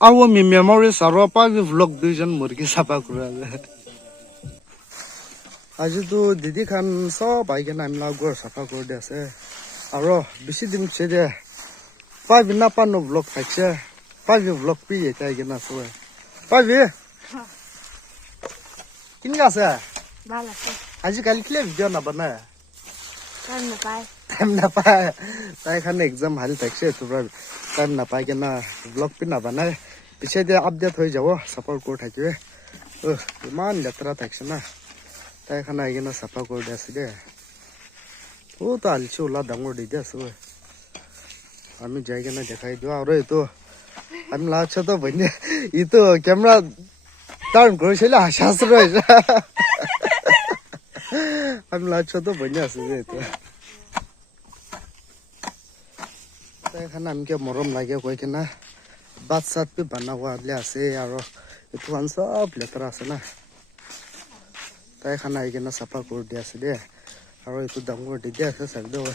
Awo mi memory saropa vi vlog duijan murgi sapa kura. Aji tu didi khan sob aige na amla gor sapa kor de ase. Aro bisi din chede. Pavi na pano vlog thakse. Pavi vlog pi ye aige na so. Pavi. Kinga ase? Bala se. Aji kali kile video na bana. Time na pai. Tai khan exam hal thakse tu time na pai ke na vlog pi na bana. Piche de update hoi jawo support kor thakibe. Iman jatra thakse na. Tai khan aige na sapa kor de ase de. O to alchi ola dangor de de ase. Ami jaige na dekhai do aro eto ami la cha to bani ito camera turn kor chela hashas roi ami la cha to bani ase eto tai khan am ke morom lage koi kena bat sat pe banawa le ase aro eto an sab letra ase na tai khan aige na sapa kor de ase de aro eto dangor de de ase sagdo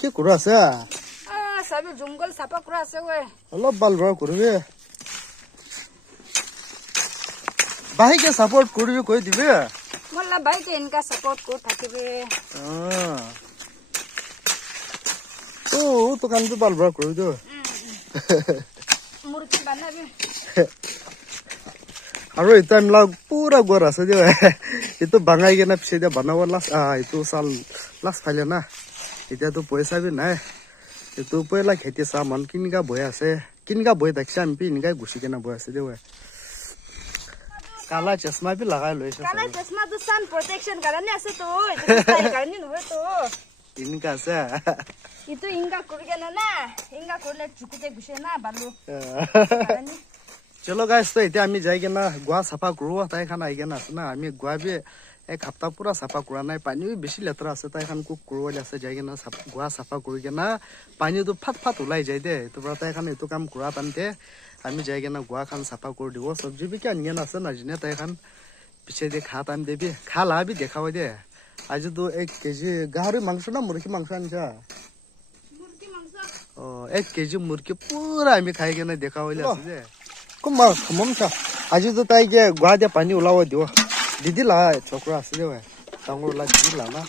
কি করা আছে সবই জঙ্গল সাফা করা আছে ওই অলপ বালবা করবে ভাইকে সাপোর্ট করবে কই দিবে মোল্লা ভাইকে ইনকা সাপোর্ট কর থাকিবে ও তো কান তো বালবা করে দো মুরগি বানাবি আৰু এটা আমলা পুরা গর আছে দে এতো বাঙাই কেনা পিছে দে বানাব লাস এতো সাল লাস ফাইলে না এতিয়া তো পয়সা বি নাই এতো পয়লা খেতি সামান কিনকা বই আছে কিনকা বই দেখছে আমি ইনকা গুছি কেনা বই আছে দে কালা চশমা বি লাগাই লইছে কালা চশমা তো সান প্রোটেকশন কারণে আছে তো এটা স্টাইল কারণে নয় তো ইনকা আছে ইতো ইনকা করগে না ইনকা করলে চুকুতে গুছে না বালু চলো গাইস তো এটা আমি যাই কেনা গোয়া সাফা কৰো তাই খান আই কেনা আছে না আমি গোয়া বি এক সপ্তাহ পুরা সাফা করা নাই পানী বেশি লেতরা আছে তাই খান কুক করবলে আছে যাই কেনা গোয়া সাফা কৰি কেনা পানী তো ফাট ফাট ওলাই যায় দে তো তাই খান এটো কাম কৰা তানতে আমি যাই কেনা গোয়া খান সাফা কৰি দিব সবজি বি কি আনিয়ান আছে না জিনে তাই খান পিছে দে খা টাইম দেবি খা লাবি দেখাও দে আজি তো 1 কেজি গাহৰি মাংস না মুৰ্গী মাংস আনছা মুৰগি মাংস 1 কেজি মুৰ্গী পুরা আমি খাই কেনা দেখাওলে আছে দে কুমা কমমছা আজি তো তাই কে গোয়া দে পানী ওলাও দিব Didi lah coklat asli weh, tanggur lah didi lah na.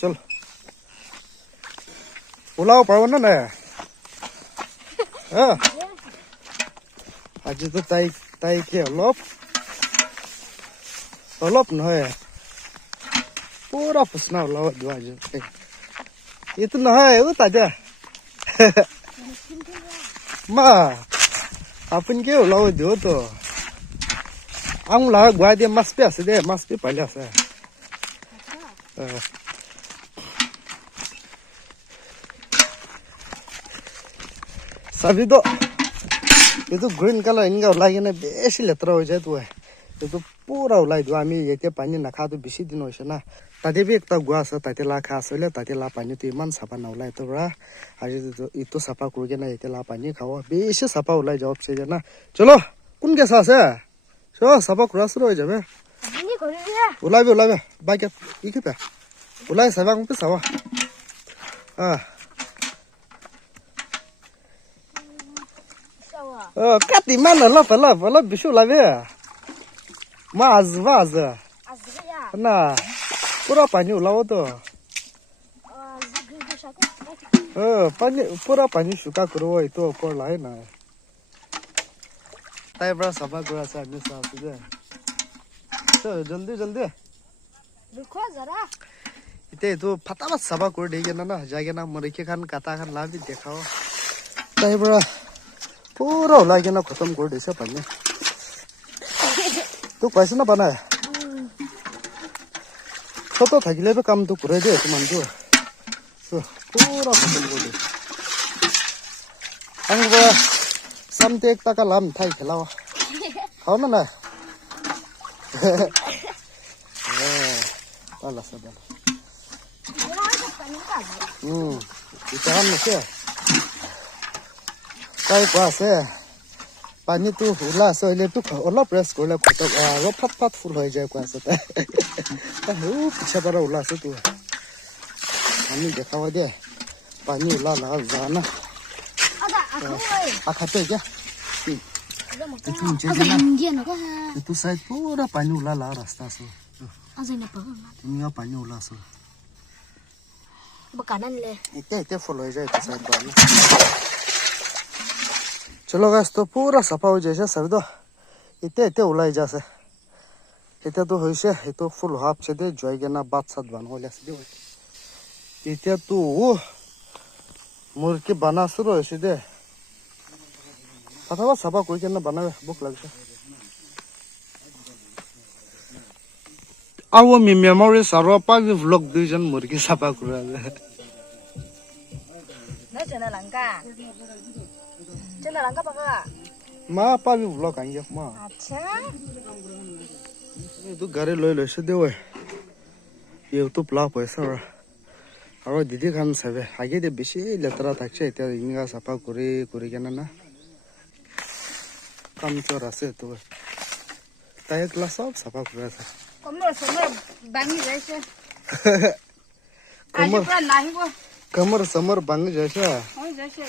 Chal. Ulau paru na na. Aji tu tai ke olop na hai. Pura pusna ulau dua aja. Itu na hai, itu aja. Ma, apun ke ulau dua tu. Ang la gua dia mas pe ase de mas pe pale ase sabi do itu green color inga ulai ne beshi letra ho jay tu hai itu pura ulai do ami yete pani na kha to beshi din hoise na tade bi ekta gua ase tate la kha asole tate la pani to iman sapa na ulai to ra aji to itu sapa kurge na yete la pani khawa beshi sapa ulai jawab se na chalo kun ke sa ase So, sabak ras roi jabe. Ini kori dia. Ulai, baik ikut ya. Ulai sabak mungkin sawa. Sawa. Kat di mana lah, bisu lah be. Maz. Azriya. Nah, pura panyu lah tu. Pura panyu suka kuro itu por lain na. Tai bra sabak gura sa ni sa su de. So jaldi. Rukho zara. Ite to फटाफट sabak kor de gena na jage na murike khan kata khan la bi dekhao. Tai bra pura la gena khatam kor de se pani. Tu kaise na bana hai? Choto thagile be kam tu kore de tu man jo. So pura khatam kor de. Ang bra samte ek taka lam thai khelao khao na ala saban ita ham na se kai kwa se pani tu hula so le tu ola press korle photo ro phat full hoy jay kwa se ta hu pichha bara hula se tu ami dekhawa de पाणी उलाला जाना 아가 아가워이 खाता है क्या 아가 먹자 तुमचे 아가 인디야 너가 तू शायद पूरा पानी उलाला रास्ता सो 아가 나 봐. दुनिया पानी उला सो 뭐 가난래. इतने फॉलो हो जाए तो शायद पानी चलो गाइस तो पूरा सफा हो जाए सब तो इतने उलाई जा से इतने तो होइसे तो फुल हाफ से दे जोइगे ना बात साथ बनो ले से दे इतने तो मुर्गी बना शुरू होइसे दे अथवा सफा कोई के ना बनावे भूख लगता अब वो मेमोरी सारो पा भी व्लॉग डिवीजन मुर्गी सफा कर रहा है 나 전화 안 가. 전화 안 가봐가. माँ पा भी व्लॉग आएंगे माँ 아차. ये तो गाड़ी लोय लोय से दे वो ये तो प्ला पैसा रहा और दीदी खान सब है आगे दे बेशी लतरा तक से इतना इंगा सफा करे करे क्या ना कम चोरा से तो ताये क्लास सब सफा करे था 건물 방이 되셔. 아주 그런 나이고. कमर समर बांग जैसा 어이 되셔.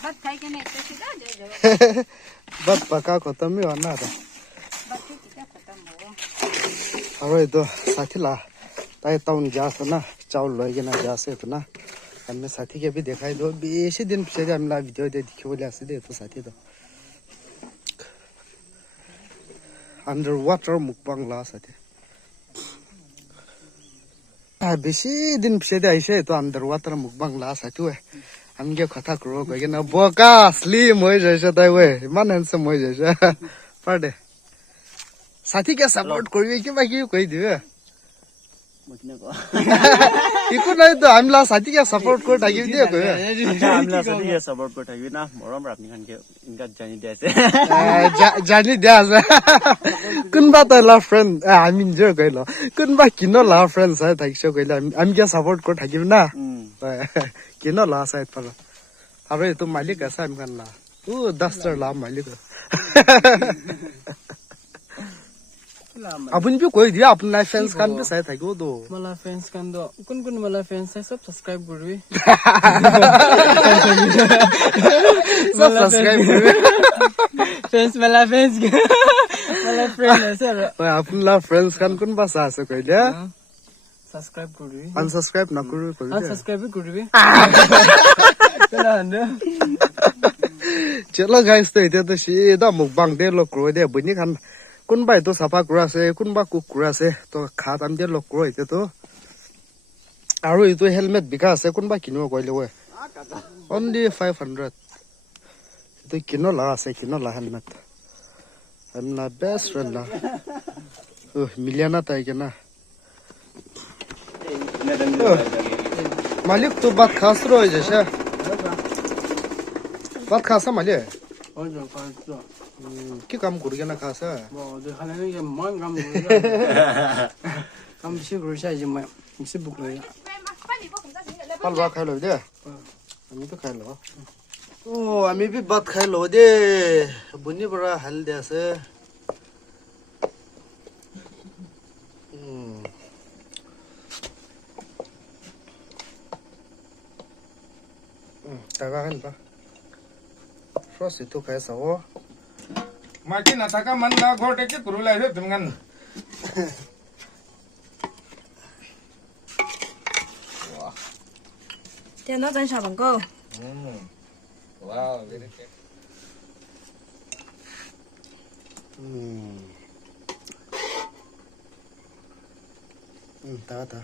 밭 가이게네 되시다 저. बस पका खत्म ही होना था 밭이 진짜 거다 뭐. और ये तो साथी ला ताये टाउन जा सो ना चावल लोय के ना जा से तो ना हमने साथी के भी दिखाई दो बेशी दिन पीछे हम ला वीडियो दे दिखे बोले ऐसे दे तो साथी तो अंडर वाटर मुकबांग ला साथी बेशी दिन पीछे दे ऐसे तो अंडर वाटर मुकबांग ला साथी है हमके कथा करो कोई ना बोका स्लिम हो जैसे ताई वे मन हैंडसम हो जैसे पर दे साथी क्या सपोर्ट करिए कि बाकी कोई दिए इको नहीं तो हमला साथी क्या सपोर्ट को टाइम दिए कोई हमला साथी क्या सपोर्ट को टाइम ना मोरम रापनी खान के इनका जानी दे से जानी दे ऐसे कुन बात है ला फ्रेंड आई मीन जो कोई लो कुन बात किनो ला फ्रेंड साथ टाइम शो कोई ला हम क्या सपोर्ट को टाइम ना किनो ला साथ पर अब ये तो मालिक ऐसा हम करना तू 10 ला मालिक अपन भी कोई दिया अपना फैंस कान भी शायद है वो तो मला फ्रेंड्स कान दो कुन मला फ्रेंड्स है सब सब्सक्राइब करबी सब सब्सक्राइब करो फ्रेंड्स मला फ्रेंड्स मला फ्रेंड है सर ओए अपना फ्रेंड्स कान कुन भाषा से कोई दिया सब्सक्राइब करबी अनसब्सक्राइब ना करो कोई दिया अनसब्सक्राइब भी करबी चलो अंदर चलो गाइस तो इधर तो सीधा मुकबांग दे लो करो दे बनी खान कुन बाई तो सफा कुरा से कुन बा कुक कुरा से तो खात हम दे लो करो इधर तो आरो ये तो हेलमेट बिका से कुन बा किनो कोई ले वो ओनली 500 तो किनो ला से किनो ला हेलमेट हम ना बेस्ट फ्रेंड ना मिलियना ताई के ना मालिक तो बात खास रो है जैसे बात खासा मालिक और जो खास की काम कर गया ना खासा वो खाने में मन काम काम से करूँ जी मैं इसे बुक ले 빨리 먹고 나 진짜 내 पलवा खाई लो दे हमें तो खाई लो ओ हमें भी बात खाई लो दे बुनी बड़ा हल दे से ताका हन पा फ्रॉस्ट तो कैसा हो माकी नाताका मंदा घोटे के कुरुला है तुमगन 대너 전 샤방 거. वाह वेरी गुड ताता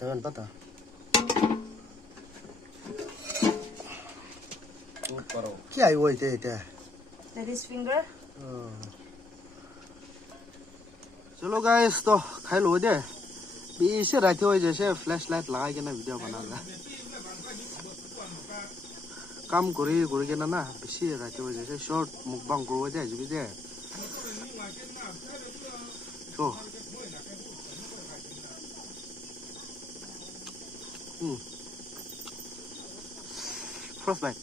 तान पता क्या है वो इधर इधर This finger. चलो गाइस तो खाई लो दे बीच रहते हुए जैसे फ्लैश लाइट लगा के ना वीडियो बना रहा काम करी के ना बीच रहते हुए जैसे शॉर्ट मुकबांग करो दे जो भी दे तो फर्स्ट बाइट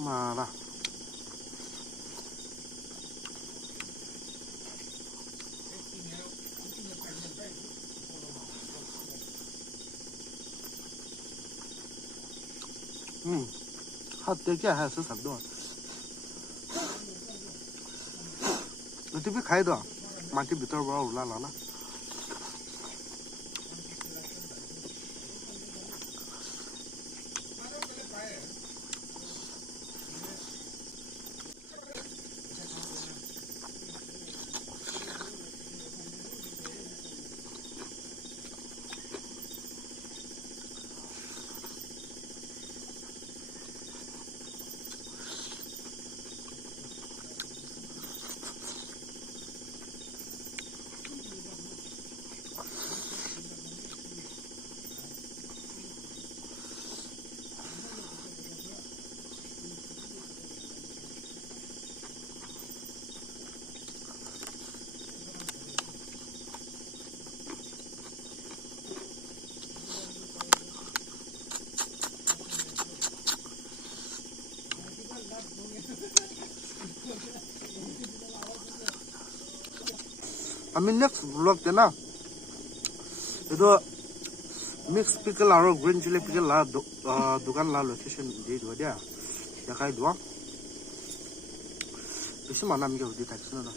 মাৰা হাত দেখি আহে আছে চাক দো তুমি খাই দো মাটিৰ ভিতৰৰ পৰা ওলালা না আমি নেক্সট ব্লগ না এইটো মিক্স পিকল আৰু গ্ৰীণ চিলি পিকল দোকান লোকেশ্যন দি দিব দিয়া দেখাই দিব বেছি মানুহ আমি সুধি থাকিছো না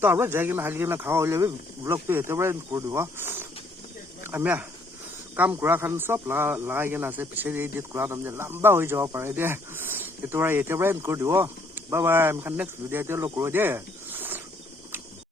তো আমরা যাই কিনা হালি কিনা খাওয়া হইলে ব্লগটো একেবাৰে কৰি দিব আমি কাম কৰা খান চব লগাই কিনা আছে পিছে এডিট কৰা তাৰমানে লম্বা হৈ যাব পাৰে দে একেবাৰে কৰি দিব বাই বাই আমি নেক্সট ভিডিঅ'তে লগ কৰোঁ দে